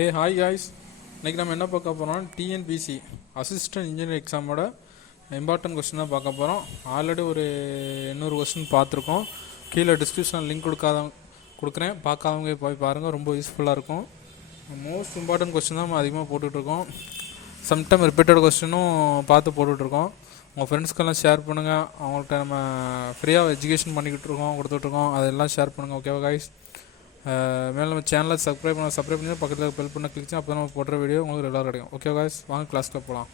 Hey hi guys, இன்றைக்கி நம்ம என்ன பார்க்க போகிறோம், டிஎன்பிசி அசிஸ்டன்ட் இன்ஜினியர் எக்ஸாமோட இம்பார்ட்டன்ட் கொஸ்டின் தான் பார்க்க போகிறோம். ஆல்ரெடி ஒரு 800 கொஸ்டின் பார்த்துருக்கோம். கீழே டிஸ்கிரிப்ஷனில் லிங்க் கொடுக்குறேன், பார்க்காதவங்க போய் பாருங்கள், ரொம்ப யூஸ்ஃபுல்லாக இருக்கும். மோஸ்ட் இம்பார்ட்டன்ட் கொஸ்டின் தான் நம்ம அதிகமாக போட்டுட்ருக்கோம். சம்டைம் ரிப்பீட்டட் கொஸ்டினும் பார்த்து போட்டுட்ருக்கோம். உங்கள் ஃப்ரெண்ட்ஸ்க்கெல்லாம் ஷேர் பண்ணுங்கள். அவங்கள்ட்ட நம்ம ஃப்ரீயாக எஜுகேஷன் பண்ணிக்கிட்டு கொடுத்துட்ருக்கோம். அதெல்லாம் ஷேர் பண்ணுங்கள். ஓகேவா காய்ஸ்? மேலே நம்ம சேனலை சப்ஸ்கிரைப் பண்ணி பக்கத்தில் பெல் பண்ண கிளிக் அப்போ நம்ம போடுற வீடியோ உங்களுக்கு ரெகுலராக கிடைக்கும். ஓகே காய்ஸ், வாங்க கிளாஸ்க்கு போகலாம்.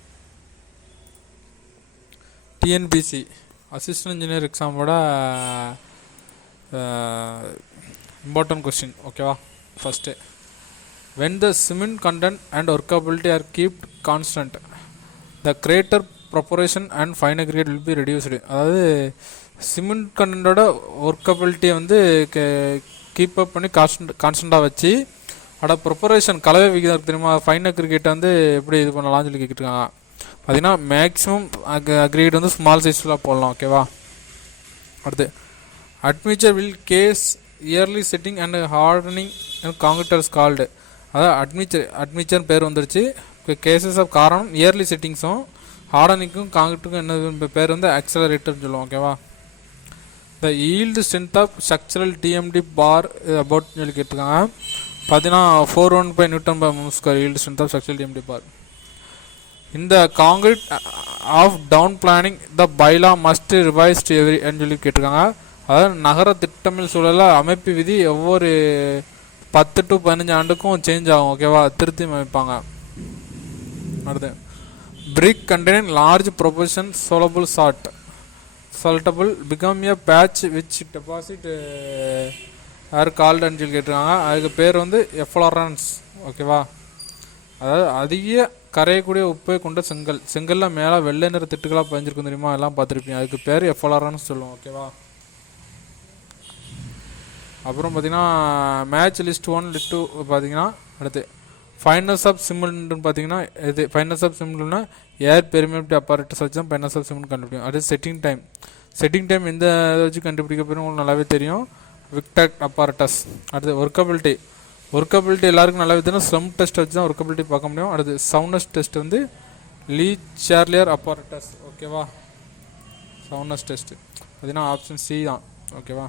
டிஎன்பிசி அசிஸ்டன்ட் இன்ஜினியர் எக்ஸாமோட இம்பார்ட்டன்ட் கொஸ்டின். ஓகேவா? First, when the cement content and workability are kept constant, the greater proportion and fine aggregate will be reduced. அதாவது சிமெண்ட் கண்டென்ட்டோட ஒர்க்கபிலிட்டியை வந்து கீப் அப் பண்ணி கான்ஸ்டண்ட்டாக வச்சு ப்ரொப்பரேஷன் கலவை விகிதம் தெரியுமா, ஃபைன் அக்ரிகேட்டை வந்து எப்படி இது பண்ணலாம்னு சொல்லி கேட்டுருக்காங்க. பார்த்தீங்கன்னா மேக்ஸிமம் அக்ரிகேட் வந்து ஸ்மால் சைஸில் போடலாம். ஓகேவா? அடுத்து, admixture will cause early setting and hardening and concreters called. அதாவது அட்மிச்சர் பேர் வந்துருச்சு. கேசஸ் ஆஃப் காரணம் இயர்லி செட்டிங்ஸும் ஹார்டனிங்க்கும் காங்கிரீட்டுக்கும் என்ன பேர் வந்து ஆக்சலரேட்டர்னு சொல்லுவோம். ஓகேவா? The yield strength of structural TMT bar about சொல்லி கேட்டிருக்காங்க. பார்த்தீங்கன்னா 415 Nm/m². Yield strength of structural TMT bar. இந்த concrete of town planning the bylaw must revised every சொல்லி கேட்டிருக்காங்க. அதாவது நகர திட்டமில் சூழலில் அமைப்பு விதி ஒவ்வொரு 10 to 15 ஆண்டுக்கும் சேஞ்ச் ஆகும். ஓகேவா? திருத்தி அமைப்பாங்க. அடுத்து, brick containing large proportion saltable become a patch which deposit are called ன்னு சொல்லி கேட்டிருக்காங்க. அதுக்கு பேர் வந்து எஃப்ளோரன்ஸ். ஓகேவா? அதாவது அதிக கரையக்கூடிய உப்பை கொண்ட செங்கல்ல மேலே வெள்ளை நிற திட்டுகளாக பதிஞ்சிருக்கும் தெரியுமா, எல்லாம் பார்த்துருப்பீங்க. அதுக்கு பேர் எஃப்ளோரன்ஸ் சொல்லுவோம். ஓகேவா? அப்புறம் பார்த்தீங்கன்னா மேட்ச் லிஸ்ட் 1 லிஸ்ட் 2 பார்த்தீங்கன்னா, அடுத்து ஃபைனஸ் ஆஃப் சிமெண்ட்னு பார்த்தீங்கன்னா இது ஃபைனஸ் ஆஃப் சிமெண்ட்னா ஏர் பெர்மியபிலிட்டி அப்பாரட்டஸ் வச்சு தான் ஃபைனஸ் ஆஃப் சிமெண்ட் கண்டுபிடிக்கும். அடுத்து செட்டிங் டைம் எந்த இதை வச்சு கண்டுபிடிக்க போகிறோம் உங்களுக்கு நல்லாவே தெரியும், விக்டாக் அப்பாரட்டஸ். அடுத்து ஒர்க்கபிலிட்டி எல்லாருக்கும் நல்லாவே தெரியும், ஸ்லம் டெஸ்ட் வச்சு தான் ஒர்க்கபிலிட்டி பார்க்க முடியும். அடுத்து சவுண்ட்னஸ் டெஸ்ட் வந்து லீ சார்லியர் அப்பாரட்டஸ். ஓகேவா? சவுண்ட்னஸ் டெஸ்ட் பார்த்தீங்கன்னா ஆப்ஷன் சி தான். ஓகேவா?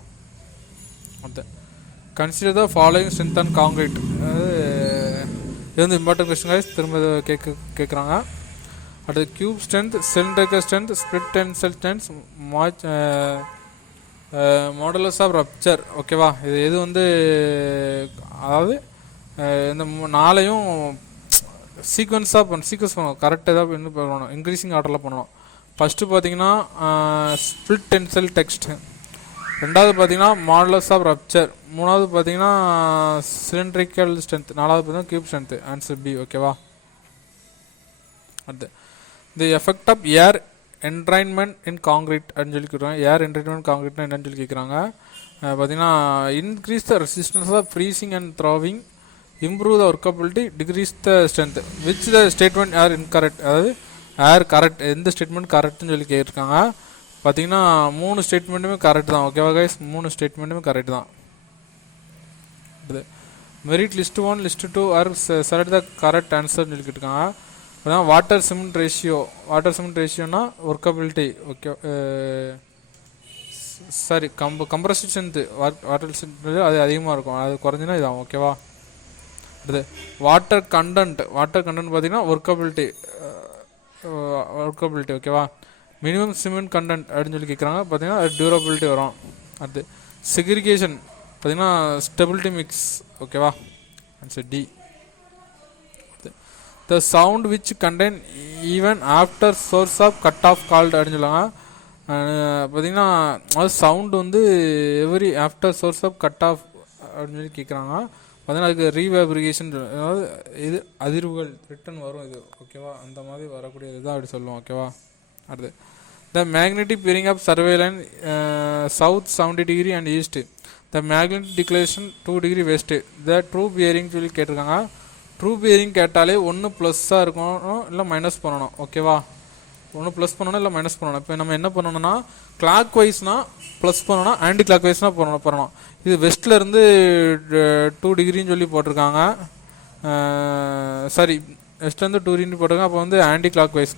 அடுத்து, consider the following strength and concrete. இது வந்து இம்பார்ட்டன்ட் கொஸ்டின். திரும்ப கேட்குறாங்க. அடுத்து, cube strength, cylindrical strength, split tensile strength, modulus of rupture. ஓகேவா? இது வந்து அதாவது இந்த 4ஐயும் சீக்வன்ஸ் பண்ணணும், கரெக்டாக ஏதாவது என்ன பண்ணணும், இன்க்ரீஸிங் ஆர்டரில் பண்ணணும். ஃபஸ்ட்டு பார்த்தீங்கன்னா ஸ்பிளிட் டென்சைல் டெக்ஸ்ட், ரெண்டாவது பார்த்தீங்கன்னா மாடுலஸ் ஆஃப் ரப்சர், மூணாவது பார்த்தீங்கன்னா சிலிண்ட்ரிக்கல் ஸ்ட்ரென்த், நாலாவது பார்த்தீங்கன்னா கியூப் ஸ்ட்ரென்த். Answer B. ஓகேவா? அடுத்து, the effect of air entrainment in concrete அப்படின்னு சொல்லி கேட்குறாங்க. ஏர் என்ட்ரைன்மெண்ட் காங்கிரீட்னா என்னன்னு சொல்லி கேட்குறாங்க. பார்த்தீங்கன்னா increase the resistance of freezing and த்ராவிங், improve the workability, decrease the strength. Which the statement are incorrect. அதாவது ஏர் கரெக்ட், எந்த ஸ்டேட்மெண்ட் கரெக்ட்னு சொல்லி கேட்டிருக்காங்க. பார்த்தீங்கன்னா 3 ஸ்டேட்மெண்ட்டுமே கரெக்ட் தான். ஓகேவா கைஸ்? 3 ஸ்டேட்மெண்ட்டுமே கரெக்ட் தான். Merit list 1 list 2 or select the correct ஆன்சர்னு சொல்லி கேட்டிருக்காங்க. அதான் வாட்டர் சிமெண்ட் ரேஷியோனா workability. Okay, sorry compressive strength water strength அது அதிகமாக இருக்கும், அது குறைஞ்சினா இதாகும். ஓகேவா? அடுத்து, வாட்டர் கண்டென்ட் பார்த்தீங்கன்னா ஒர்க்கபிலிட்டி. ஓகேவா? மினிமம் சிமெண்ட் கண்டென்ட் அப்படின்னு சொல்லி கேட்குறாங்க. பார்த்தீங்கன்னா அது டியூரபிலிட்டி வரும். அடுத்து, செக்ரிகேஷன் பார்த்தீங்கன்னா ஸ்டெபிலிட்டி மிக்ஸ். ஓகேவா? Answer D. The sound which contain even after source of cut off called அப்படின்னு சொல்லுவாங்க. பார்த்தீங்கன்னா அது சவுண்டு வந்து every after source of cut off அப்படின்னு சொல்லி கேட்குறாங்க. பார்த்தீங்கன்னா அதுக்கு ரீவேப்ரிகேஷன், அதாவது இது அதிர்வுகள் ரிட்டன் வரும் இது. ஓகேவா? அந்த மாதிரி வரக்கூடிய இதுதான் அப்படி சொல்லுவோம். ஓகேவா? அடுத்து, the magnetic bearing of survey line south 70 degree and east, the magnetic declaration 2 degree west, the true bearing சொல்லி கேட்டிருக்காங்க. ட்ரூ பியரிங் கேட்டாலே ஒன்று ப்ளஸ்ஸாக இருக்கணும், இல்லை மைனஸ் பண்ணணும். ஓகேவா? ஒன்று ப்ளஸ் பண்ணணும், இல்லை மைனஸ் பண்ணணும். இப்போ நம்ம என்ன பண்ணணும்னா, கிளாக் வைஸ்னால் ப்ளஸ் பண்ணணும், ஆன்டி கிளாக் வைஸ்னால் பண்ணணும். இது வெஸ்ட்லேருந்து 2 டிகிரின்னு சொல்லி போட்டிருக்காங்க. சாரி வெஸ்ட்லேருந்து 2 டிகிரி போட்டாங்க. அப்போ வந்து ஆன்டி கிளாக் வைஸ்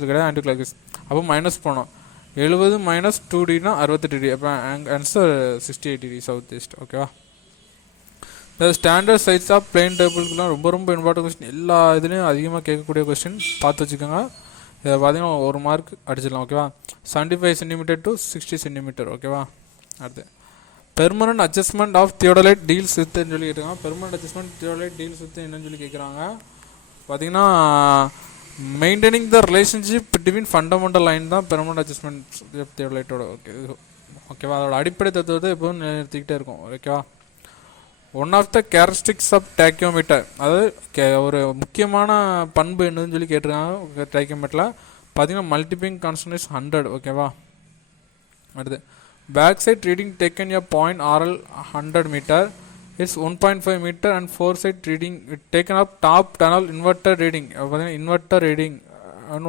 கிடையாது, ஆன்டி கிளாக் வைஸ். அப்போ மைனஸ் போனோம். 70 மைனஸ் 2 டிகிரினா 68 டிகிரி. அப்போ ஆன்சர் 68 டிகிரி சவுத் ஈஸ்ட். ஓகேவா. இந்த ஸ்டாண்டர்ட் சைஸ் ஆஃப் பிளேன் டேபிள்க்குலாம் ரொம்ப ரொம்ப இம்பார்ட்டன்ட் கொஸ்டின். எல்லா இதுலேயும் அதிகமாக கேட்கக்கூடிய கொஸ்டின் பார்த்து வச்சுக்கோங்க. இதை பார்த்தீங்கன்னா 1 மார்க் அடிச்சிடலாம். ஓகேவா. 75 சென்டிமீட்டர் டு 60 சென்டிமீட்டர். ஓகேவா. அடுத்து permanent adjustment of theodolite deals வித்துன்னு சொல்லி கேட்குறாங்க. Permanent adjustment theodolite deals with என்னன்னு சொல்லி கேட்குறாங்க. பார்த்தீங்கன்னா maintaining the relationship between fundamental line தான் பெர்மனன்ட் அட்ஜஸ்ட்மெண்ட் தியோடலைட்டோட. ஓகேவா. அதோட அடிப்படை தத்துவத்தை எப்போதும் நிறுத்திக்கிட்டே இருக்கும். ஓகேவா. One of the characteristics of tacheometer, அதாவது ஒரு முக்கியமான பண்பு என்னன்னு சொல்லி கேட்டிருக்காங்க டேக்கியோமீட்டரில். பார்த்தீங்கன்னா மல்டிபிங் கான்ஸ்டன்ட் இஸ் 100. ஓகேவா. அடுத்து back side reading taken a point RL 100 metre it's 1.5 metre and 4 side reading taken up top tunnel inverter reading. பார்த்தீங்கன்னா இன்வெர்டர் ரீடிங்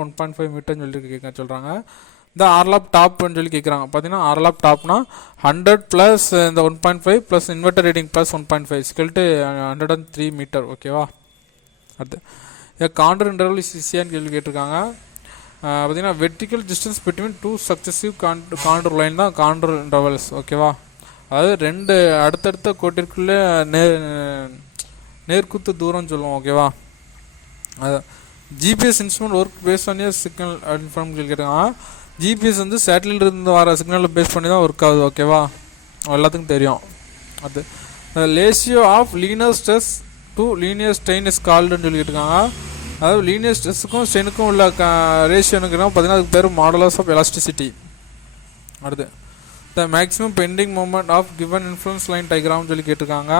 1.5 மீட்டர்னு சொல்லி சொல்கிறாங்க. இந்த ஆர்லாப் டாப்னு சொல்லி கேட்குறாங்க. பார்த்தீங்கன்னா ஆர்லாப் டாப்னா 100 ப்ளஸ் இந்த 1.5 ப்ளஸ் இன்வெர்டர் ரீடிங் ப்ளஸ் 1.5 ஸ்கெல்ட்டு 103 மீட்டர். ஓகேவா. அடுத்து காண்டர் இன்டர்வல் இசியான்னு கேள்வி கேட்டிருக்காங்க. பார்த்தீங்கன்னா vertical distance between 2 successive contour line தான் காண்டர் இன்டர்வல்ஸ். ஓகேவா. அதாவது 2 அடுத்தடுத்த கோட்டிற்குள்ளே நேர்குத்து தூரம்னு சொல்லுவோம். ஓகேவா. அது GPS instrument work base on signal inform கேட்குறாங்க. ஜிபிஎஸ் வந்து சேட்டலைட் இருந்து வர சிக்னலை பேஸ் பண்ணி தான் ஒர்க் ஆகுது. ஓகேவா. எல்லாத்துக்கும் தெரியும். அது ratio of linear stress to linear strain is கால்டுன்னு சொல்லியிருக்காங்க. அதாவது லீனியர் ஸ்ட்ரெஸ்ஸுக்கும் ஸ்ட்ரெயினுக்கும் உள்ள ரேஷியோனுக்கு பார்த்தீங்கன்னா அதுக்கு பேர் மாடுலஸ் ஆஃப் எலாஸ்டிசிட்டி. அடுத்து the maximum bending moment of given influence line டயக்ராம்னு சொல்லி கேட்டிருக்காங்க.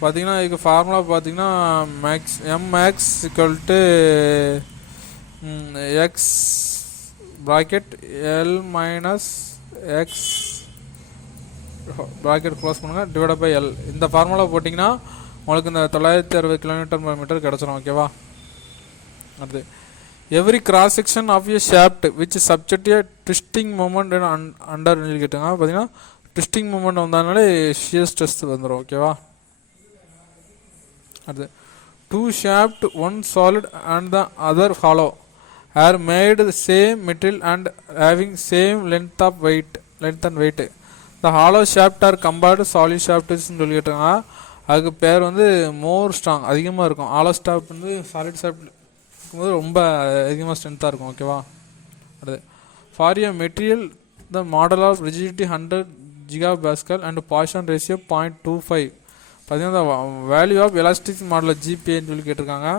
பார்த்தீங்கன்னா இதுக்கு ஃபார்முலா பார்த்தீங்கன்னா M X equal to X bracket L minus X bracket close பண்ணுங்கள் டிவைட் பை எல். இந்த ஃபார்முலா போட்டிங்கன்னா உங்களுக்கு இந்த 960 km/m கிடச்சிரும். ஓகேவா. அடுத்து every cross section of a shaft which subject a twisting moment under சொல்லி கேட்டாங்க. பார்த்தீங்கன்னா ட்விஸ்டிங் மூமெண்ட் வந்ததுனாலே ஷியர் ஸ்ட்ரெஸ் வந்துடும். ஓகேவா. அடுத்து 2 shaft, 1 solid and the other hollow are made the same material and having same length and weight. The hollow shaft are compared to solid shaft சொல்லி கேட்டாங்க. அதுக்கு பேர் வந்து மோர் ஸ்ட்ராங், அதிகமாக இருக்கும். ஹாலோ ஷாஃப்ட் வந்து சாலிட் ஷாஃப்ட் இருக்கும்போது ரொம்ப அதிகமாக ஸ்ட்ரென்த்தாக இருக்கும். ஓகேவா. அடுத்து for a material the model of rigidity 100 GPa and Poisson ratio 0.25. பார்த்தீங்கன்னா வேல்யூ ஆஃப் எலாஸ்டிக் மாடல் ஜிபிஏன்னு சொல்லி கேட்டிருக்காங்க.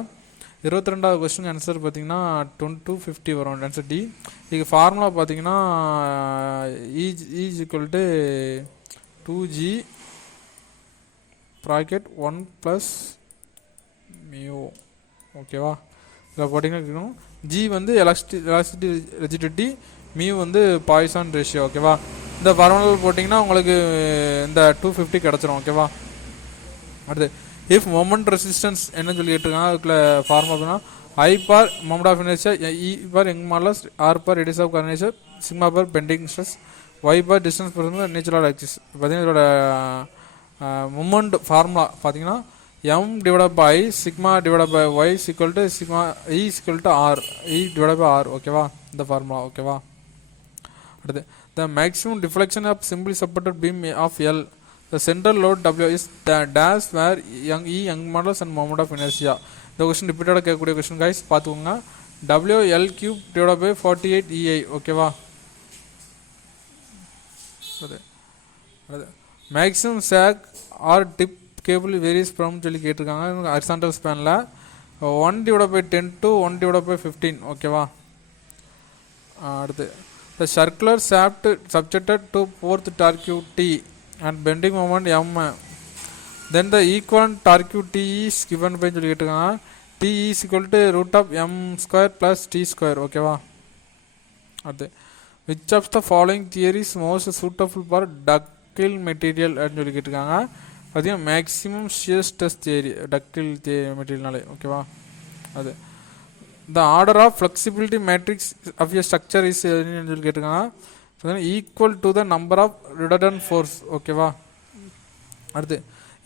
22வது கொஸ்டின் ஆன்சர் பார்த்தீங்கன்னா 2250 வரும் ஆன்சர் டி. இதுக்கு ஃபார்முலா பார்த்தீங்கன்னா equal to 2g bracket 1 + mu. ஓகேவா. இதில் பார்த்தீங்கன்னா ஜி வந்து எலாஸ்டிசிட்டி ரிஜிடிட்டி, மியூ வந்து பாய்சான் ரேஷியோ. ஓகேவா. இந்த ஃபார்முலா போட்டிங்கன்னா உங்களுக்கு இந்த 250 கிடச்சிரும். ஓகேவா. அடுத்து இஃப் மொமெண்ட் ரெசிஸ்டன்ஸ் என்னன்னு சொல்லி கேட்டிருக்காங்க. அதுக்குள்ள formula I for moment of inertia, E for Young modulus, R for radius of curvature, sigma for bending stress, Y for distance for neutral axis. பார்த்தீங்கன்னா இதோட மொமெண்ட் ஃபார்முலா பார்த்தீங்கன்னா M divide by sigma divide by Y equal to sigma E equal to R, E divide by R. ஓகேவா. இந்த formula. ஓகேவா. அடுத்து the maximum deflection of simply supported beam of L, the central load W is the dash where young modulus and moment of inertia. இந்த question ரிப்பீட்டடாக கேட்கக்கூடிய question guys பார்த்துக்கோங்க. WL cube divided by 48 EI. ஓகேவா. Maximum sag or dip cable varies from சொல்லி கேட்டிருக்காங்க. Horizontal ஸ்பேனில் 1/10 to 1/15. ஓகேவா. அடுத்து the circular shaft subjected to 4th torque T and bending moment m, then the equivalent torque T is given by சொல்லி கேட்டிருக்காங்க. T is equal to root of m square plus t square. ஓகேவா. அடுத்து which of the following theory is most suitable for ductile material அப்படின்னு சொல்லி கேட்டிருக்காங்க. பார்த்தீங்கன்னா maximum shear stress theory ductile மெட்டீரியல்னாலே. ஓகேவா. அது the order of flexibility matrix of a structure is சொல்லி கேட்டிருக்காங்க. Equal to the number of redundant force. ஓகேவா. அடுத்து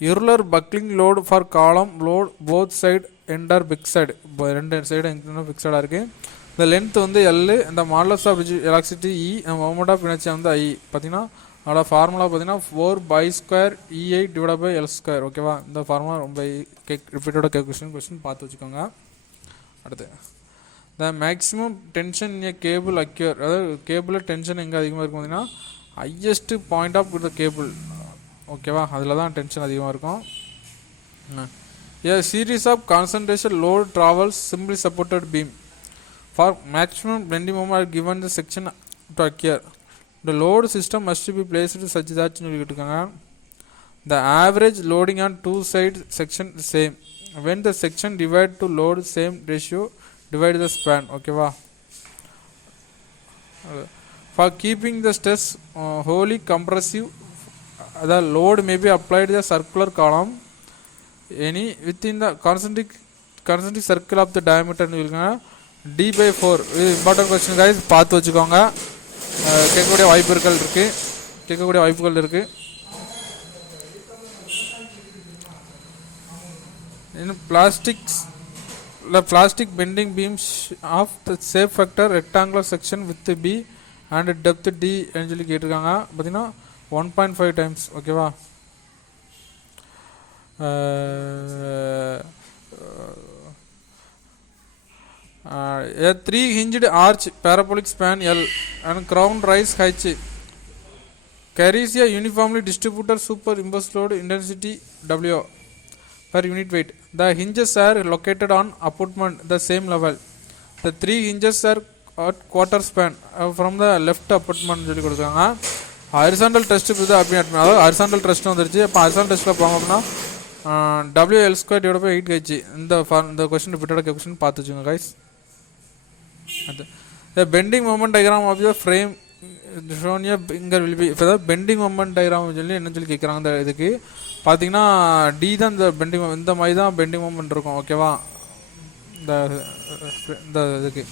irregular buckling load for column load both side end are fixed. இப்போ ரெண்டு side எங்கே ஃபிக்ஸடாக இருக்குது. இந்த லென்த் வந்து எல், இந்த modulus of electricity E, moment of inertia வந்து ஐ. பார்த்தீங்கன்னா அதோட ஃபார்முலா பார்த்தீங்கன்னா 4/2 EI divide by L square. ஓகேவா, இந்த ஃபார்முலா ரொம்ப ரிப்பீட்டோட கொஸ்டின் பார்த்து வச்சுக்கோங்க. அடுத்து the maximum tension in a cable occur, அதாவது கேபிளில் டென்ஷன் எங்கே அதிகமாக இருக்கும் பார்த்தீங்கன்னா highest point of the cable. ஓகேவா, அதில் தான் டென்ஷன் அதிகமாக இருக்கும். A series of concentration load travels simply supported beam. For maximum bending moment are given the section to occur. The load system must be placed such that the average loading on two side section is same. When the section divide to load same ratio, divide the span. Okay va. For keeping the stress wholly compressive, the load may be applied the circular column any within the concentric circle of the diameter d/4. Important question guys, பார்த்து வச்சுக்கோங்க. கேட்கக்கூடிய வாய்ப்புகள் இருக்கு. In plastic bending beams of the shape factor rectangular section with B and depth D ன்னு சொல்லி கேட்டிருக்காங்க. பார்த்தீங்கன்னா 1.5 times. ஓகேவா, a 3-hinged arch parabolic span L and crown rise height carries a uniformly distributed superimposed load intensity W per unit weight. The hinges are located on abutment the same level. The 3 hinges are at quarter span from the left abutment சொல்லி கொடுத்தாங்க. Horizontal test இது அப்படி, அதாவது horizontal test வந்துருச்சு. அப்போ horizontal டெஸ்ட்டில் போனோம்னா WL square divide by 8 kg. இந்த கொஸ்டின் ரிப்பீட்டடாக கொஸ்டின் பார்த்து வச்சுங்க guys. The bending moment diagram of the frame shown here இங்கே will be. இப்போ பெண்டிங் மொமெண்ட் டயக்ராம் சொல்லி என்ன சொல்லி கேட்குறாங்க. இந்த இதுக்கு பார்த்தீங்கன்னா டி தான் இந்த பெண்டிங், இந்த மாதிரி தான் பெண்டிங் மொமெண்ட் இருக்கும். ஓகேவா, இந்த இதுக்கு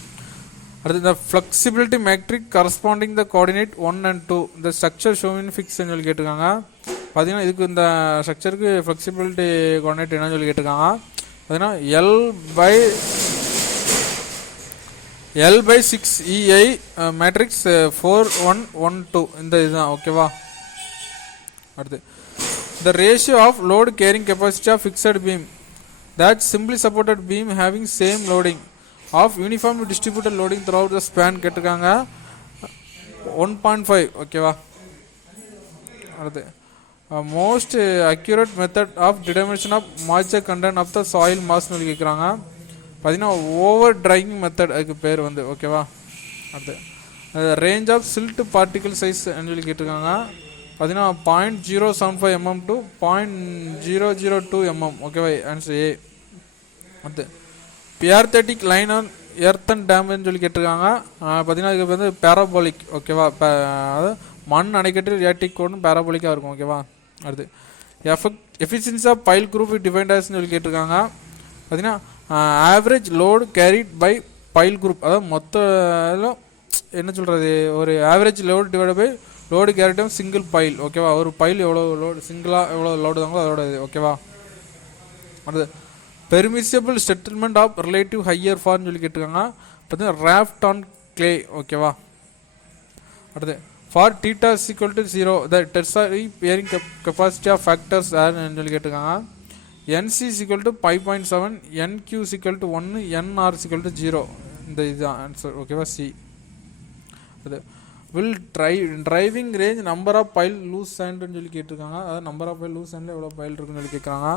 அடுத்து இந்த flexibility matric corresponding the coordinate 1 and 2 இந்த ஸ்ட்ரக்சர் ஷோவின் ஃபிக்ஸ்ன்னு சொல்லி கேட்டிருக்காங்க. பார்த்தீங்கன்னா இதுக்கு இந்த ஸ்ட்ரக்சருக்கு ஃப்ளெக்சிபிலிட்டி கோஆர்டினேட் என்னன்னு சொல்லி கேட்டிருக்காங்க. பார்த்தீங்கன்னா L/6 EI மேட்ரிக்ஸ் 4 1 1 2 இந்த இதுதான். ஓகேவா, அடுத்து the ratio of load carrying capacity of fixed beam that simply supported beam having same loading of uniformly distributed loading throughout the span கேட்டிருக்காங்க 1.5. ஓகேவா, அடுத்து most accurate method of determination of moisture content of the soil mass சொல்லி கேட்குறாங்க. பார்த்தீங்கன்னா over drying method அதுக்கு பேர் வந்து. ஓகேவா, அடுத்து range of silt particle size சொல்லி கேட்டிருக்காங்க. பார்த்தீங்கன்னா 0.075 mm to 0.002 mm. ஓகேவா, ஆன்சர் ஏ. அடுத்து பியார்த்தட்டிக் லைன் ஆன் எர்த்தன் டேம்னு சொல்லி கேட்டிருக்காங்க. பார்த்தீங்கன்னா இதுக்கு வந்து பேராபோலிக். ஓகேவா, அதாவது மண் அணைக்கட்டு ரியாக்டிக் கோடும் பேராபோலிக்காக இருக்கும். ஓகேவா, அடுத்து efficiency of pile group defined ஆஸ்ன்னு சொல்லி கேட்டிருக்காங்க. பார்த்தீங்கன்னா average load carried by pile group, அதாவது மொத்த என்ன சொல்கிறது, ஒரு average load divide by load கேரிட்டும் சிங்கிள் பைல். ஓகேவா, ஒரு பைல் எவ்வளோ லோடு சிங்கிளாக எவ்வளோ லோடு தாங்களோ அதோட இது. ஓகேவா, அடுத்து permissible settlement of relative higher ஃபார்ன்னு சொல்லி கேட்டிருக்காங்க. பார்த்தீங்கன்னா ராஃப்ட் ஆன் கிளே. ஓகேவா, அடுத்து for θ = 0 the Terzaghi bearing capacity of factors ஆர்ன்னு சொல்லி கேட்டிருக்காங்க. NC = 5.7, NQ = 1, NR = 0. இந்த இதுதான் ஆன்சர். ஓகேவா, சி. அது will driving range number of pile loose சாண்ட்னு சொல்லி கேட்டிருக்காங்க. அதாவது நம்பர் ஆஃப் பைல் லூஸ் சாண்டில் எவ்வளோ பைல் இருக்குன்னு சொல்லி கேட்குறாங்க.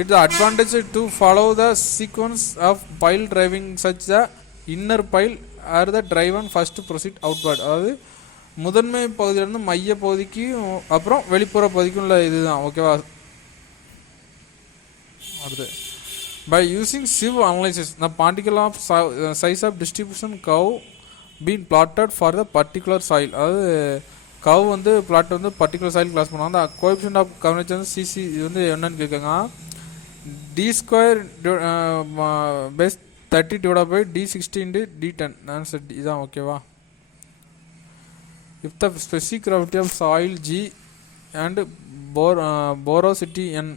It's advantage to follow the sequence of pile driving such the inner pile are the driven first proceed outward. அதாவது முதன்மை பகுதியிலேருந்து மைய பகுதிக்கும் அப்புறம் வெளிப்புற பகுதிக்கும் உள்ள இதுதான். ஓகேவா, அடுத்து by using sieve analysis the particle of size of distribution curve been plotted for the particular soil. அதாவது கவ் வந்து பிளாட் வந்து பர்டிகுலர் சாயில் கிளாஸ் பண்ணுவாங்க. அந்த கோஎஃபிஷியன்ட் ஆஃப் கவரேஜ் வந்து சிசி இது வந்து என்னன்னு கேட்குங்க. d² base 30 divide by d60 × d10 answer இதுதான். ஓகேவா, if the specific gravity of soil G and porosity n.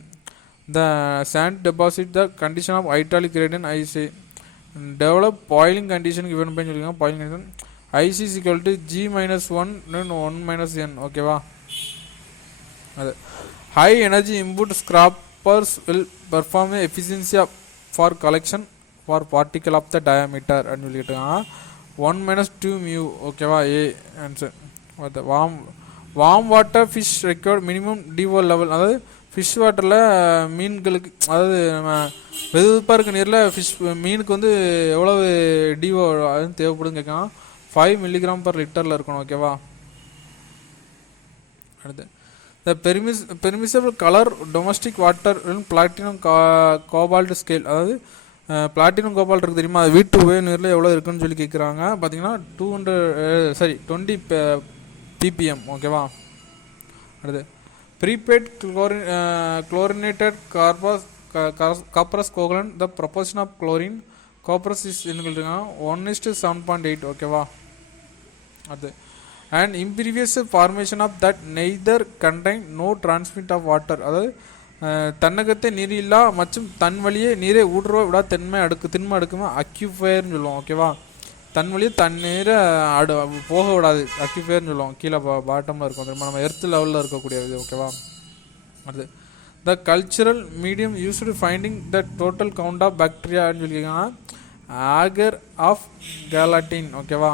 The sand deposit the condition of hydraulic gradient IC. Develop boiling condition given by boiling condition IC is equal to G minus 1 then 1 minus n. Okay va. High energy input scrappers will perform the efficiency of for collection for particle of the diameter and will get 1 minus 2 mu. Okay va. A answer. What the warm water fish record minimum DO level. அதாவது fish வாட்டரில் மீன்களுக்கு, அதாவது நம்ம வெதுவெதுப்பாக இருக்க நீரில் fish மீனுக்கு வந்து எவ்வளவு டிஓ அதுன்னு தேவைப்படுன்னு கேட்கலாம். 5 மில்லிகிராம் பர் லிட்டரில் இருக்கணும். ஓகேவா. அடுத்து the permissible colour domestic water platinum cobalt scale. அதாவது பிளாட்டினம் கோபால்ட் இருக்குது தெரியுமா, அது வீட்டு உபயோக நீரில் எவ்வளோ இருக்குன்னு சொல்லி கேட்குறாங்க. பார்த்தீங்கன்னா 20 ppm. ஓகேவா. அடுத்து prepaid chlorinated copperous coagulant, the proportion of chlorine copperous is 1:7.8. okay va. And impervious formation of that neither contain no transmit of water. அதாவது தன்னகத்தை நீர் இல்லா மற்றும் தன் வழியே நீரை ஊடுருவ விடா திண்மை அடுக்குமா அக்யூஃபயர்னு சொல்லுவோம். ஓகேவா. தன் வழியே தண்ணீரை போக விடாது, அக்யூஃபயர்னு சொல்லுவோம். கீழே பாட்டமில் இருக்கும் தெரியுமா, நம்ம எர்த் லெவலில் இருக்கக்கூடியது. ஓகேவா. அடுத்து the cultural medium used finding the total count of பாக்டீரியான்னு சொல்லியிருக்காங்க ஆகர் ஆஃப் கேலாட்டின். ஓகேவா.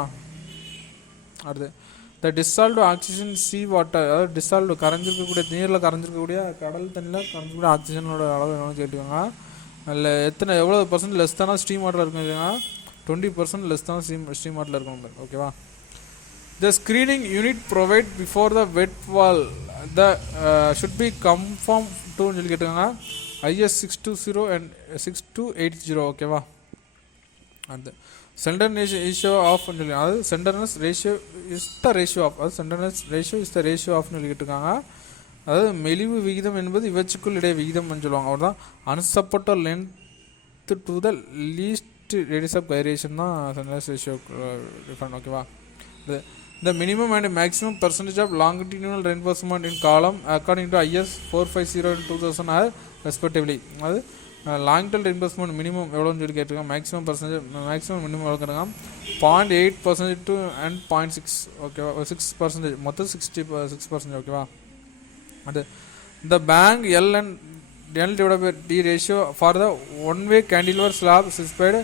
அடுத்து the dissolved oxygen sea water. அதாவது டிசால்வ்டு கரைஞ்சிருக்கக்கூடிய நீரில் கரைஞ்சிருக்கக்கூடிய கடல் தண்ணியில் கரைஞ்சிருக்கக்கூடிய ஆக்சிஜனோட அளவு என்னன்னு கேட்டுக்கோங்க. அதில் எவ்வளோ % லெஸ் தானா ஸ்டீம் வாட்டர் இருக்குன்னு 20% லெஸ் தான் ஸ்டீம் வாட்டரில் இருக்கணும். ஓகேவா. The screening unit provide before the wet wall the should be conform to சொல்லி கேட்டுக்காங்க IS 620 and 6280. ஓகேவா. அந்த சென்டர்னஸ் ரேஷியோ ஆஃப் சொல்லி, அதாவது slenderness ratio is the ratio of, அதாவது slenderness ratio is the ratio ஆஃப்னு சொல்லி கேட்டுருக்காங்க. அதாவது மெலிவு விகிதம் என்பது இவற்றுக்குள் இடையே விகிதம் சொல்லுவாங்க. அவர் தான் unsupported length to the least radius of gyration தான் சென்டர்னஸ் ரேஷியோ டிஃபரெண்ட். ஓகேவா. The minimum and maximum percentage of longitudinal reinforcement in column according to IS 450 and 2000 are respectively. அது லாங்கிட்டல் reinforcement மினிமம் எவ்வளோன்னு சொல்லி கேட்டிருக்காங்க. மேக்ஸிமம் மினிமம் எவ்வளோ கேட்டிருக்காங்க 0.8% to and 0.6. ஓகேவா. 6%, மொத்தம் 66%. ஓகேவா. அது the bank L and L divided by D ratio for the one way cantilever slab specified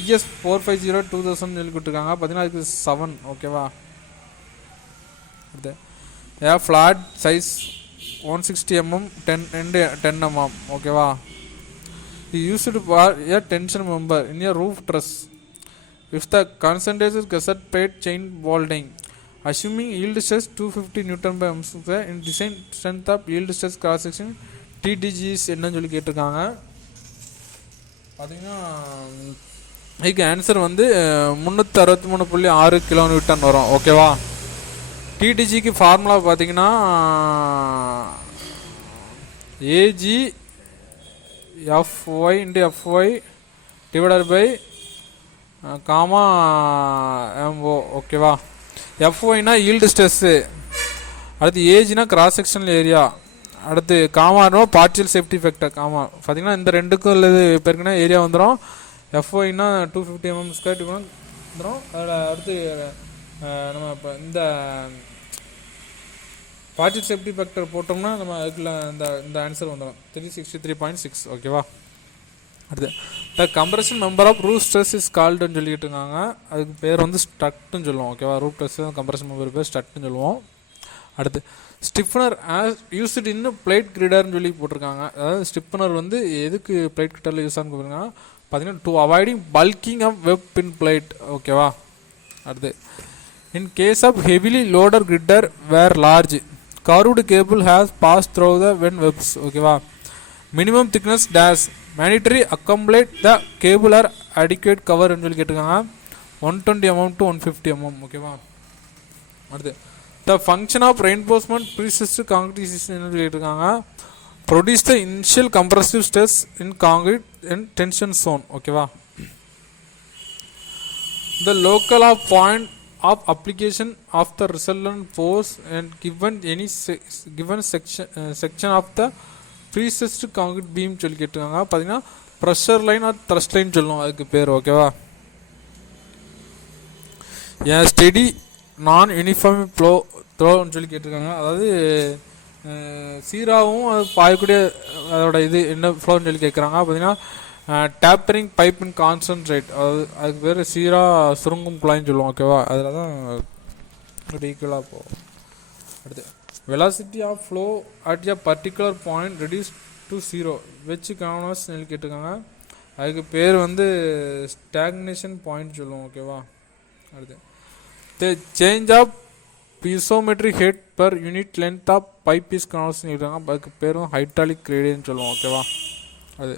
IS 450 2000 சொல்லி கொடுத்துருக்காங்க. பார்த்தீங்கன்னா அதுக்கு 7. ஓகேவா. Flat size 160 mm 10 mm. ஓகேவா. Used for a tension member in a roof truss if the concentrated gusset plate chain bolting assuming yield stress 250 Nm in design strength of yield stress cross section TDGs என்னன்னு சொல்லி கேட்டிருக்காங்க. பார்த்தீங்கன்னா இதுக்கு answer வந்து 363.6 kN வரும். ஓகேவா. டிடிஜிக்கு formula பார்த்தீங்கன்னா AG FY into FY divided by gamma MO. ஓகேவா. எஃப்ஒய்னா ஈல்டு ஸ்ட்ரெஸ்ஸு, அடுத்து ஏஜினா கிராஸ் செக்ஷனல் ஏரியா, அடுத்து காமானோ பார்ஷியல் சேஃப்டி ஃபேக்டர். காமா பார்த்தீங்கன்னா இந்த ரெண்டுக்கும் உள்ளது பேருக்குன்னா ஏரியா வந்துடும். எஃப்ஒய்னா 250 mm² வந்துடும். அதில் அடுத்து நம்ம இப்போ இந்த பார்ஷியல் சேஃப்டி ஃபேக்டர் போட்டோம்னா நம்ம அதுக்குள்ள இந்த ஆன்சர் வந்துடும் 363.6. ஓகேவா. அடுத்து the compression member of roof stress is கால்டுன்னு சொல்லிட்டு இருக்காங்க. அதுக்கு பேர் வந்து ஸ்டட்டுன்னு சொல்லுவோம். ஓகேவா. ரூஃப் ஸ்ட்ரெஸ் கம்ப்ரெஷன் மெம்பர் பேர் ஸ்டட்டுன்னு சொல்லுவோம். அடுத்து stiffener as used in plate கிரிடர்னு சொல்லி போட்டிருக்காங்க. அதாவது ஸ்டிஃப்னர் வந்து எதுக்கு பிளேட் கிரிடரில் யூஸ் ஆகுன்னு போட்டிருக்காங்க. பார்த்தீங்கன்னா டு அவாய்டிங் பல்கிங் ஆஃப் வெப் பின் பிளேட். ஓகேவா. அடுத்து in case of heavily loaded grider where large curved cable has passed through the when webs. ஓகேவா. minimum thickness dash mandatory accommodate the cable or adequate cover ன்னு சொல்லி கேட்டிருக்காங்க 120 mm to 150 mm. ஓகேவா. அடுத்து the function of reinforcement precessed concrete system ன்னு சொல்லி கேட்டிருக்காங்க produce the initial compressive stress in concrete and tension zone. ஓகேவா. the local of point of application of the resultant force and given any given section of the precessed concrete beam சொல்லி கேட்டிருக்காங்க. பார்த்தீங்கன்னா pressure line or thrust line சொல்லணும் அதுக்கு பேர். ஓகேவா. ஏன் steady நான் யூனிஃபார்ம் த்ரோன்னு சொல்லி கேட்டிருக்காங்க. அதாவது சீராகவும் அது பாயக்கூடிய அதோட இது என்ன ஃப்ளோன்னு சொல்லி கேட்குறாங்க. பார்த்தீங்கன்னா டேப்பரிங் பைப் இன் கான்சன்ட்ரேட், அதாவது அதுக்கு பேர் சீராக சுருங்கும் குழாய்ன்னு சொல்லுவோம். ஓகேவா. அதில் தான் ஈக்குவலாக போகும். அடுத்து velocity of flow at a particular point reduce to 0 வச்சு கான்வர்ஸ் சொல்லி கேட்டிருக்காங்க. அதுக்கு பேர் வந்து ஸ்டாக்னேஷன் பாயிண்ட் சொல்லுவோம். ஓகேவா. அடுத்து the change of piezometric head per unit length of pipe is converse சொல்லியிருக்காங்க. அதுக்கு பேரும் ஹைட்ராலிக் கிரேடியன்ட் சொல்லுவோம். ஓகேவா. அது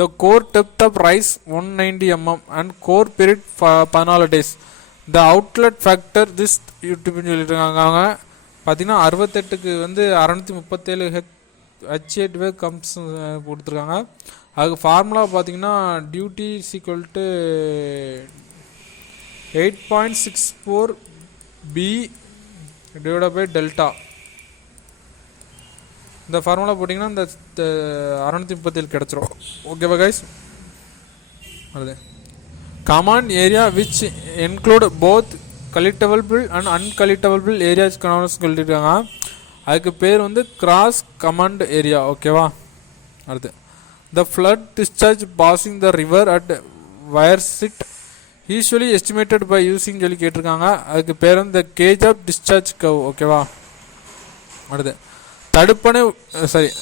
the core depth of rise 190 mm and core period 14 days. The outlet factor this யூடியூப்னு சொல்லியிருக்காங்க. பார்த்தீங்கன்னா 68க்கு வந்து 637 H8 கம்ஸ் கொடுத்துருக்காங்க. அதுக்கு ஃபார்முலா பார்த்தீங்கன்னா duty equal to 8.64 B divide by delta. இந்த ஃபார்முலா போட்டிங்கன்னா இந்த 637 கிடச்சிரும். ஓகேவா கைஸ். அது command area which include both collectable and uncollectable areas known as சொல்லியிருக்காங்க. அதுக்கு பேர் வந்து கிராஸ் கமாண்ட் ஏரியா. ஓகேவா. அடுத்து the flood discharge passing the river at weir site usually estimated by using சொல்லி கேட்டிருக்காங்க. அதுக்கு பேர் வந்து கேஜ் ஆஃப் டிஸ்சார்ஜ் கவ். ஓகேவா. அடுத்து தடுப்பணை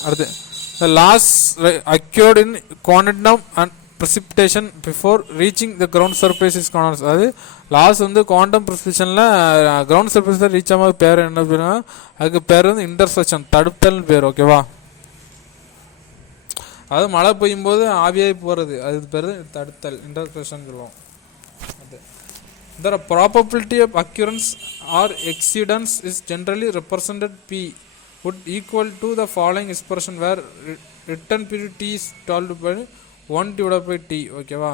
அடுத்து the loss occurred in quantum and precipitation before reaching the ground surface is called. அதாவது லாஸ் வந்து குவாண்டம் ப்ரெசிபிட்டேஷனில் கிரவுண்ட் சர்ஃபேஸில் ரீச் ஆகாத பேர் என்ன பேர், அதுக்கு பேர் வந்து இன்டர்செக்ஷன் தடுத்தல்னு பேர். ஓகேவா. அது மழை பெய்யும் போது ஆவியாகி போகிறது, அது பேர் தடுத்தல் இன்டர்செக்ஷன் சொல்லுவோம். அது the probability of occurrence or exceedance is generally represented P would equal to the following expression where return period T is told by 1 divided by T. ஓகேவா.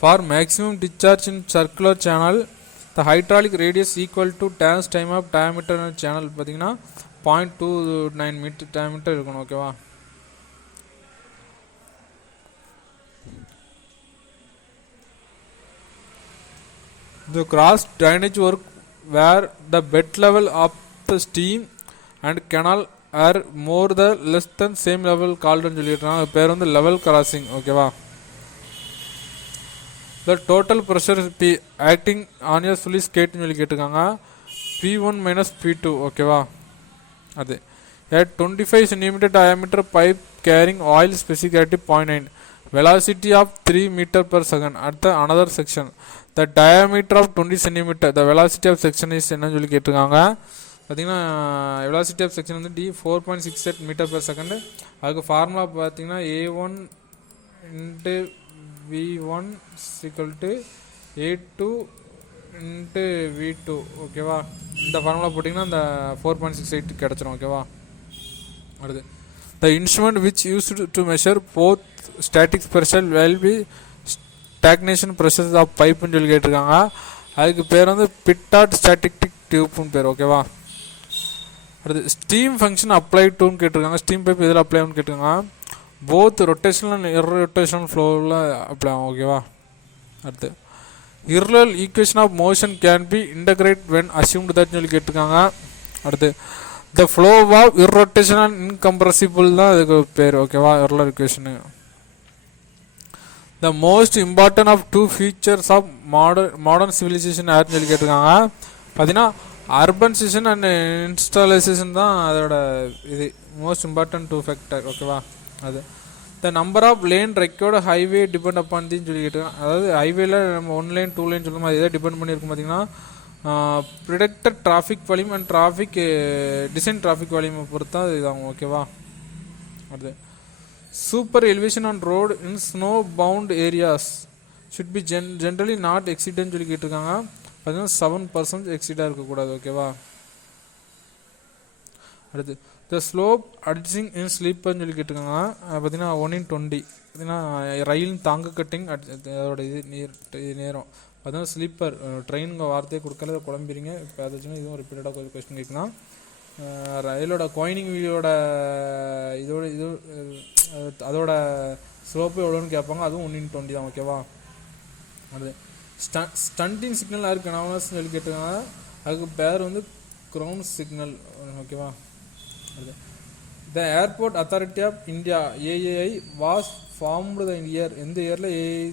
For maximum discharge in circular channel the hydraulic radius equal to turns time of diameter in channel பார்த்தீங்கன்னா 0.29 metre diameter இருக்கணும். ஓகேவா. The cross drainage work where the bed level of the stream and canal are more the less than same level called ன்னு சொல்லிடுறாங்க. பேர் வந்து level crossing. ஓகேவா. the total pressure P acting on a sluice gate ன்னு சொல்லி கேட்டிருக்காங்க. P1 minus P2. ஓகேவா. அது at 25 cm diameter pipe carrying oil specificity 0.9 velocity of 3 meter per second at the another section the diameter of 20 cm the velocity of section is என்ன சொல்லி கேட்டிருக்காங்க. பார்த்தீங்கன்னா velocity of section வந்து D 4.68 metre per second. அதுக்கு formula பார்த்தீங்கன்னா A1 into V1 equal to A2 into V2. ஓகேவா. இந்த formula போட்டிங்கன்னா இந்த 4.68 கிடச்சிரும். ஓகேவா. அடுத்து the instrument which used to measure both static pressure will be stagnation pressures of பைப்புன்னு சொல்லி கேட்டிருக்காங்க. அதுக்கு பேர் வந்து பிட்டாட் ஸ்டாட்டிக் டியூப்னு பேர். ஓகேவா. அடுத்து ஸ்டீம் ஃபங்க்ஷன் அப்ளை டூன்னு கேட்டிருக்காங்க. ஸ்டீம் பைப் எதில் அப்ளை ஆகும்னு கேட்டிருக்காங்க. போத் ரொட்டேஷனல் அண்ட் இர்ரொட்டேஷனல் ஃப்ளோவில் அப்ளை ஆகும். ஓகேவா. அடுத்து Euler equation of motion can be integrate when assumed தட்னு சொல்லி கேட்டிருக்காங்க. அடுத்து the flow of irrotation and incompressible தான் அதுக்கு பேர். ஓகேவா. இர்ரல் ஈக்குவேஷனு the most important of 2 features of modern civilisation யாருன்னு சொல்லி கேட்டிருக்காங்க. பார்த்தீங்கன்னா அர்பனைசேஷன் அண்ட் இன்ஸ்டாலைசேஷன் தான் அதோட இது மோஸ்ட் இம்பார்ட்டன்ட் 2 ஃபேக்டர். ஓகேவா. அது the number of lane required highway depend upon தின்னு சொல்லி கேட்டிருக்காங்க. அதாவது ஹைவேல நம்ம 1 லேன் 2 லேன் சொல்லுவோம், அது எதை டிபெண்ட் பண்ணியிருக்கும் பார்த்தீங்கன்னா predicted traffic volume and traffic design traffic வால்யூமை பொறுத்து தான் இதாகும். ஓகேவா. அது super elevation on road in snow bound areas should be generally not exceed சொல்லி கேட்டிருக்காங்க. பார்த்தீங்கன்னா 7% எக்ஸிடாக இருக்கக்கூடாது. ஓகேவா. அடுத்து த ஸ்லோப் அட்ஜிங் இன் ஸ்லீப்பர்னு சொல்லி கேட்டிருக்காங்க. பார்த்தீங்கன்னா 1/20. பார்த்தீங்கன்னா ரயில் தாங்கு கட்டிங் அதோட இது நேரம் அதுவும் ஸ்லீப்பர் ட்ரெயினுங்க வார்த்தையை கொடுக்கல குழம்பிடுங்க. இப்போ அதை வச்சுன்னா இதுவும் ரிப்பீட்டடாக கொஸ்டின் கேட்கலாம். ரயிலோட கோயினிங் வீலோட இதோட இது அதோட ஸ்லோப்பு எவ்வளோன்னு கேட்பாங்க. அதுவும் 1/20 தான். ஓகேவா. அது ஸ்டண்டிங் சிக்னல் யாருக்கு கனவனஸ் சொல்லி கேட்டுருக்காங்க. அதுக்கு பேர் வந்து க்ரௌன் சிக்னல். ஓகேவா. அது the airport authority of India AAI was formed the year. எந்த இயரில் ஏஐ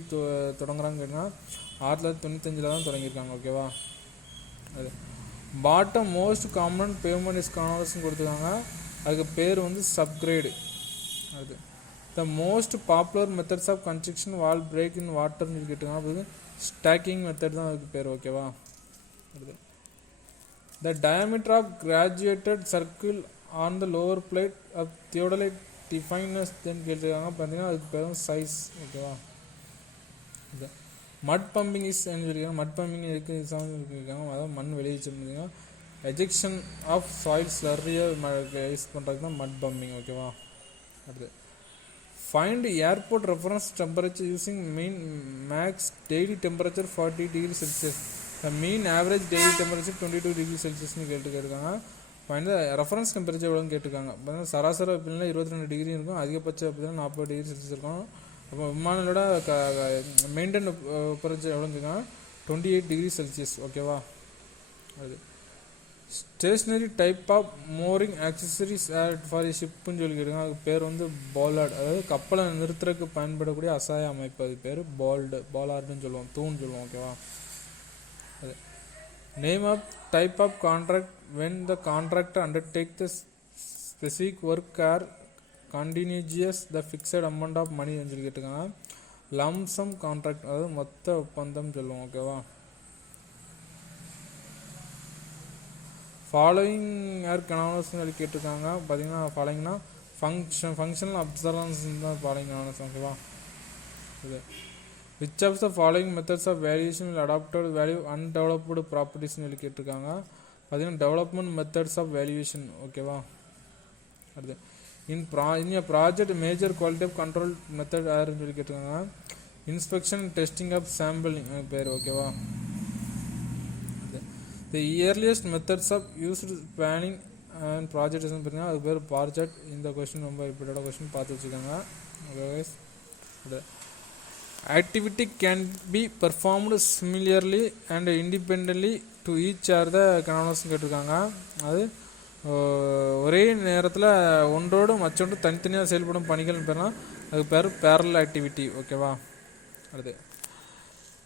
தொடங்குறாங்க கேட்டால் 1995 தான் தொடங்கியிருக்காங்க. ஓகேவா. அது bottom most common pavement is கான்வர்ஸ்ன்னு கொடுத்துருக்காங்க. அதுக்கு பேர் வந்து சப்கிரேடு. அது the most popular methods of construction wall break in வாட்டர்னு சொல்லி கேட்டுருக்காங்க. அது ஸ்டாக்கிங் மெத்தட் தான் அதுக்கு பேர். ஓகேவா. அது the diameter of graduated circle on the lower plate of theodolite defines then கேட்டிருக்காங்க. பார்த்தீங்கன்னா அதுக்கு பேரும் சைஸ். ஓகேவா. இது மட் பம்பிங் இஸ் சொல்லியிருக்காங்க. மட் பம்பிங் எதுக்கு இருக்காங்க, அதாவது மண் வெளியேற்றிருக்காங்க. எஜெக்ஷன் ஆஃப் சாயில் ஸ்லர்ரியை யூஸ் பண்ணுறதுக்கு தான் மட் பம்பிங். ஓகேவா. அடுத்து find airport reference temperature using mean max daily temperature 40 degree Celsius. The mean average daily temperature 22 degree செல்சியஸ்னு கேட்டுருக்காங்க. ஃபைண்ட் ரெஃபரன்ஸ் டெம்பரேச்சர் எவ்வளோன்னு கேட்டிருக்காங்க. பார்த்தீங்கன்னா சராசரி வெப்பநிலை 22 டிகிரி இருக்கும். அதிகபட்ச வெப்பநிலை 40 டிகிரி செல்சியஸ் இருக்கும். அப்போ விமானங்களோட மெயின்டைன் டெம்பரேச்சர் எவ்வளோன்னு கேட்காங்க, 28 டிகிரி செல்சியஸ். ஓகேவா. அது stationary type of mooring accessories for ஷிப்புன்னு சொல்லி கேட்குறாங்க. அதுக்கு பேர் வந்து பாலார்டு. அதாவது கப்பலை நிறுத்துறதுக்கு பயன்படக்கூடிய அசாய அமைப்பு. அது பேர் பாலார்டுன்னு சொல்லுவோம், தூண் சொல்லுவோம். ஓகேவா. அது name of type of contract when the contractor undertake the specific work are continuous the fixed amount of money சொல்லி கேட்டுருக்காங்க. lump sum contract அதாவது மொத்த ஒப்பந்தம் சொல்லுவோம். ஓகேவா. ஃபாலோயிங் யார் கனாவனஸ் சொல்லி கேட்டிருக்காங்க. பார்த்தீங்கன்னா ஃபாலோயிங்னா ஃபங்க்ஷனல் அப்சர்வன்ஸ் தான் ஃபாலோயிங் கனாவனஸ். ஓகேவா. இது which of the following methods of valuation will adapted value undeveloped properties சொல்லி கேட்டிருக்காங்க. பார்த்தீங்கன்னா டெவலப்மெண்ட் மெத்தட்ஸ் ஆஃப் வேல்யூவேஷன். ஓகேவா. அடுத்து in project major quality of control method யாருன்னு சொல்லி கேட்டிருக்காங்க. இன்ஸ்பெக்ஷன் டெஸ்டிங் ஆஃப் சாம்பிளிங் பேர். ஓகேவா. The earliest methods of used planning and project பார்த்தீங்கன்னா அது பேர் ப்ராஜெக்ட். இந்த கொஸ்டின் ரொம்ப ரிப்பீட்டடாக கொஸ்டின் பார்த்து வச்சுக்கோங்க. Okay. activity can be performed similarly and independently to each other கனாவனஸ் கேட்டிருக்காங்க. அது ஒரே நேரத்தில் ஒன்றோடு மற்றொன்று தனித்தனியாக செயல்படும் பணிகள் பேர்னா அதுக்கு பேர் பேரலல் ஆக்டிவிட்டி. ஓகேவா. அடுத்து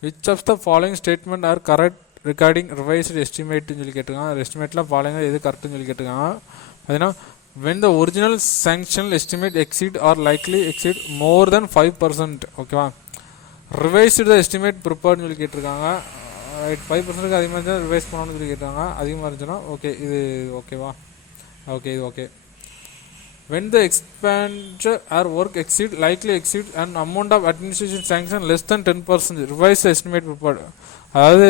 which of the following statement are correct regarding revised எஸ்டிமேட்னு சொல்லி கேட்டிருக்காங்க. எஸ்டிமேட்டில் ஃபாலோயிங் எது கரெக்டுன்னு சொல்லி கேட்டிருக்காங்க. பார்த்தீங்கன்னா when the original sanctional estimate exceed or likely exceed more than 5%. ஓகேவா. ரிவைஸ்டு எஸ்டிமேட் ப்ரிப்பேர்னு சொல்லி கேட்டிருக்காங்க. 5% அதிகமாக இருந்தால் ரிவைஸ் பண்ணணும்னு சொல்லி கேட்டாங்க. அதிகமாக இருந்துச்சுன்னா ஓகே இது ஓகேவா. ஓகே இது okay. when the expenditure or work exceed likely exceed an amount of administration sanction less than 10%, revise estimate prepared. அதாவது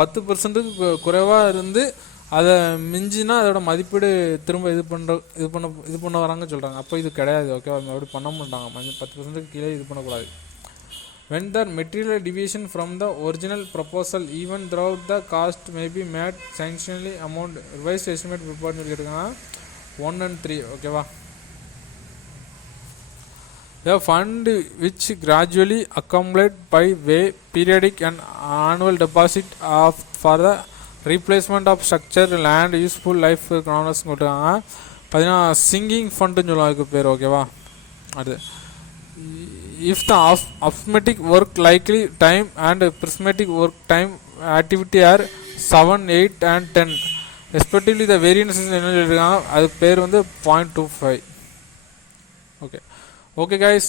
10% குறைவாக இருந்து அதை மிஞ்சினா அதோட மதிப்பீடு திரும்ப இது பண்ண வராங்கன்னு சொல்கிறாங்க. அப்போ இது கிடையாது. ஓகேவா. அப்படி பண்ண மாட்டாங்க. 10% கீழே இது பண்ணக்கூடாது. when the material deviation from the original proposal even throughout the cost may be made sanctionally amount revised estimate prepared கேட்டிருக்காங்க. 1 and 3. ஓகேவா. a fund which gradually accumulate by way periodic and annual deposit of for the replacement of structure land useful life கனாவனஸ் கொடுத்துருக்காங்க. பார்த்தீங்கன்னா singing ஃபண்டுன்னு சொல்லுவாங்க அதுக்கு பேர். ஓகேவா. அடுத்து if the arithmetic work likely time and prismatic work time activity are 7, 8 and 10 respectively the variance என்ன சொல்லியிருக்காங்க அது பேர் வந்து 0.25. ஓகே. ஓகே கைஸ்,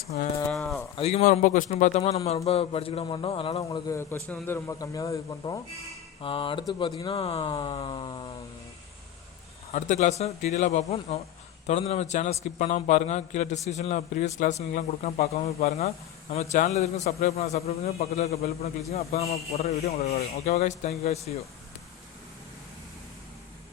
அதிகமாக ரொம்ப கொஸ்டின் பார்த்தோம்னா நம்ம ரொம்ப படிச்சுக்கிட மாட்டோம். அதனால் உங்களுக்கு கொஸ்டின் வந்து ரொம்ப கம்மியாக தான் இது பண்ணுறோம். அடுத்து பார்த்தீங்கன்னா அடுத்த கிளாஸில் டீட்டெயிலாக பார்ப்போம். தொடர்ந்து நம்ம சேனல் ஸ்கிப் பண்ணாமல் பாருங்கள். கீழே டிஸ்கிரிப்ஷனில் ப்ரீவியஸ் கிளாஸ் லிங்க்லாம் கொடுக்கலாம், பார்க்காம பாருங்கள். நம்ம சேனல் இருக்கும் சப்ஸ்கிரைப் பண்ணி பக்கத்தில் இருக்க பெல் பண்ண கிளிச்சிங்க. அப்போ நம்ம போடுற வீடியோ உங்களுக்கு வரும். ஓகேவா guys, thank you guys, see you.